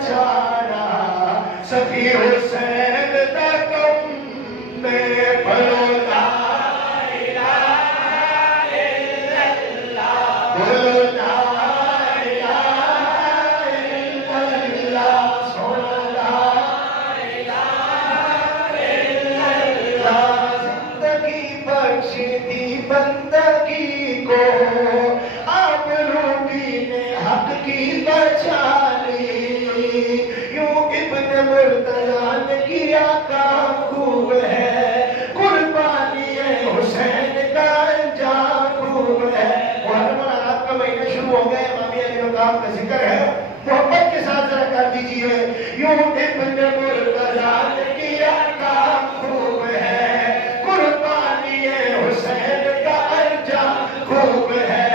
बचाना सफी हुसैन दा कम में पढ़ो ला इलाहा इल्लल्लाह बोलो ला इलाहा इल्लल्लाह सुनो ला इलाहा इल्लल्लाह जिंदगी बख्शती बंदगी को हक की बचा ली यूं इब्न मुर्तज़ा ने किया काम खूब है कुर्बानी हुसैन का अंजाम खूब है। मुहर्रम रात का महीना शुरू हो गया इमामिया के मकाम का जिक्र है मोहब्बत के साथ जरा कर दीजिए यूं इब्न मुर्तज़ा ने किया काम खूब है कुर्बानी हुसैन का अंजाम खूब है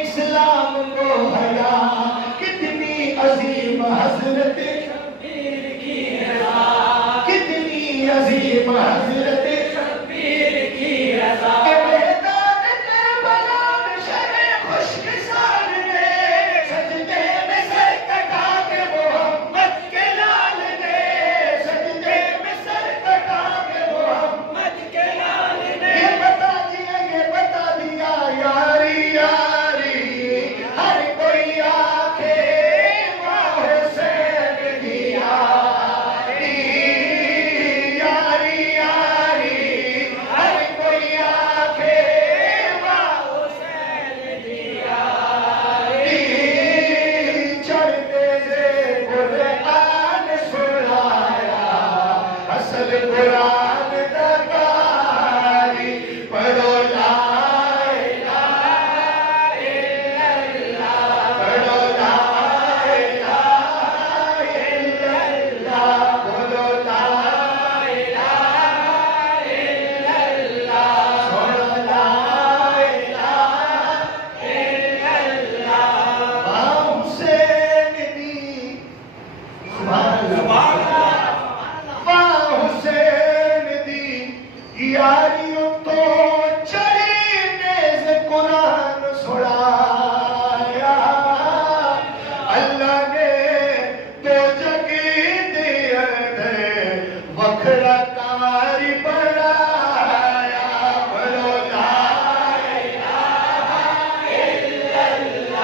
इस्लाम को हया कितनी अजीम हजरत शब्बीर की रज़ा कितनी अजीम हजरत शब्बीर की रज़ा मैदान करबला में शर्म खुशकिसार ने सजदे में सर कटा के मोहम्मद के लाल ने सजदे में सर कटा के मोहम्मद के लाल ने ये बता दिया यारी यारियों तो चढ़ने से कुरान सुनाया अल्लाह ने तो जगी दिया वखरा कारी बनाया बोलो ला इलाहा इल्लल्लाह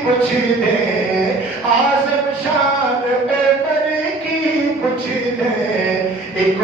पूछ दे आज़म शान उमर की पूछ दे एक